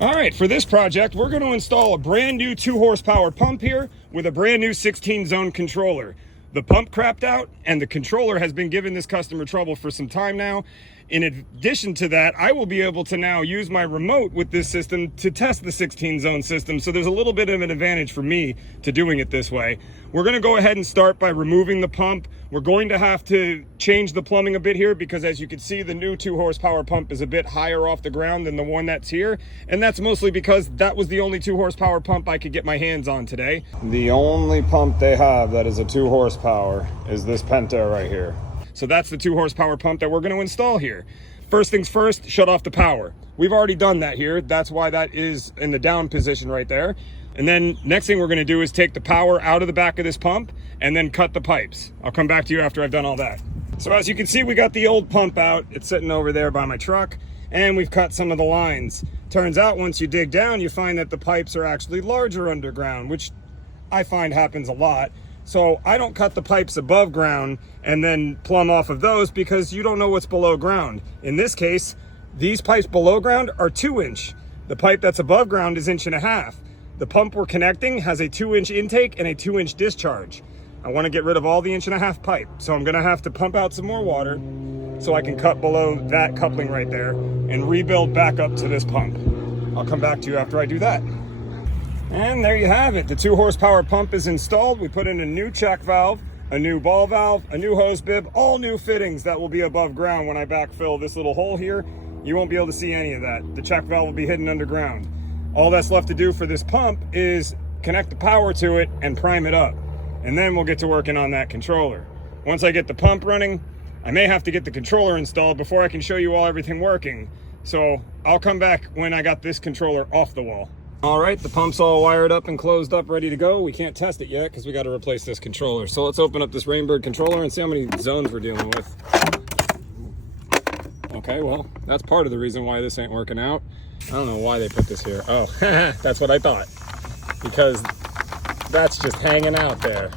All right, for this project, we're going to install a brand new 2 horsepower pump here with a brand new 16 zone controller. The pump crapped out and the controller has been giving this customer trouble for some time now. In addition to that, I will be able to now use my remote with this system to test the 16 zone system. So there's a little bit of an advantage for me to doing it this way. We're going to go ahead and start by removing the pump. We're going to have to change the plumbing a bit here because, as you can see, the new 2 horsepower pump is a bit higher off the ground than the one that's here. And that's mostly because that was the only 2 horsepower pump I could get my hands on today. The only pump they have that is a 2 horsepower is this Penta right here. So that's the 2 horsepower pump that we're going to install here. First things first, shut off the power. We've already done that here. That's why that is in the down position right there. And then next thing we're going to do is take the power out of the back of this pump and then cut the pipes. I'll come back to you after I've done all that. So as you can see, we got the old pump out. It's sitting over there by my truck, and we've cut some of the lines. Turns out once you dig down, you find that the pipes are actually larger underground, which I find happens a lot. So I don't cut the pipes above ground and then plumb off of those because you don't know what's below ground. In this case, these pipes below ground are 2-inch. The pipe that's above ground is 1.5 inches. The pump we're connecting has a 2-inch intake and a 2-inch discharge. I want to get rid of all the 1.5 inch pipe. So I'm going to have to pump out some more water so I can cut below that coupling right there and rebuild back up to this pump. I'll come back to you after I do that. And there you have it. The 2 horsepower pump is installed. We put in a new check valve, a new ball valve, a new hose bib, all new fittings that will be above ground when I backfill this little hole here. You won't be able to see any of that. The check valve will be hidden underground. All that's left to do for this pump is connect the power to it and prime it up. And then we'll get to working on that controller. Once I get the pump running, I may have to get the controller installed before I can show you all everything working. So I'll come back when I got this controller off the wall. All right, the pump's all wired up and closed up, ready to go. We can't test it yet because we got to replace this controller. So let's open up this Rainbird controller and see how many zones we're dealing with. Okay, well, that's part of the reason why this ain't working out. I don't know why they put this here. Oh, that's what I thought. Because that's just hanging out there.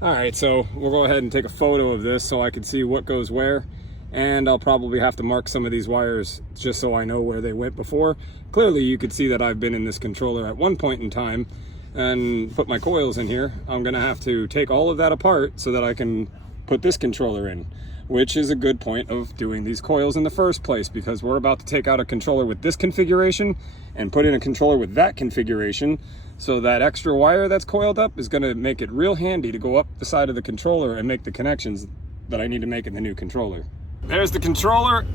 All right, so we'll go ahead and take a photo of this so I can see what goes where. And I'll probably have to mark some of these wires just so I know where they went before. Clearly you could see that I've been in this controller at one point in time and put my coils in here. I'm gonna have to take all of that apart so that I can put this controller in, which is a good point of doing these coils in the first place, because we're about to take out a controller with this configuration and put in a controller with that configuration. So that extra wire that's coiled up is gonna make it real handy to go up the side of the controller and make the connections that I need to make in the new controller. There's the controller,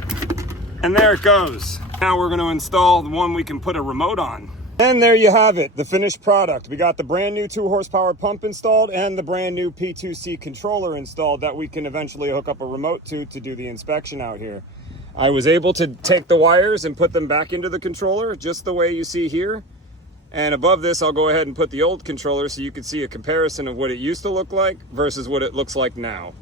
and there it goes. Now we're going to install the one we can put a remote on. And there you have it, the finished product. We got the brand new 2 horsepower pump installed and the brand new P2C controller installed that we can eventually hook up a remote to do the inspection out here. I was able to take the wires and put them back into the controller just the way you see here. And above this, I'll go ahead and put the old controller so you can see a comparison of what it used to look like versus what it looks like now.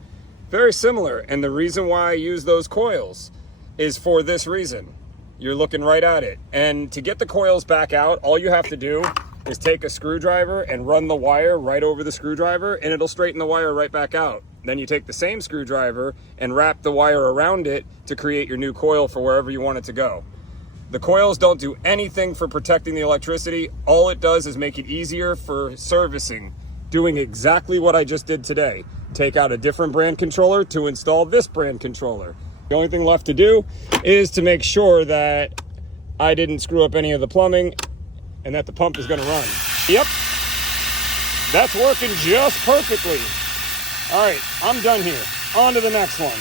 Very similar, and the reason why I use those coils is for this reason. You're looking right at it. And to get the coils back out, all you have to do is take a screwdriver and run the wire right over the screwdriver, and it'll straighten the wire right back out. Then you take the same screwdriver and wrap the wire around it to create your new coil for wherever you want it to go. The coils don't do anything for protecting the electricity. All it does is make it easier for servicing, doing exactly what I just did today. Take out a different brand controller to install this brand controller. The only thing left to do is to make sure that I didn't screw up any of the plumbing and that the pump is going to run. Yep, that's working just perfectly. All right, I'm done here. On to the next one.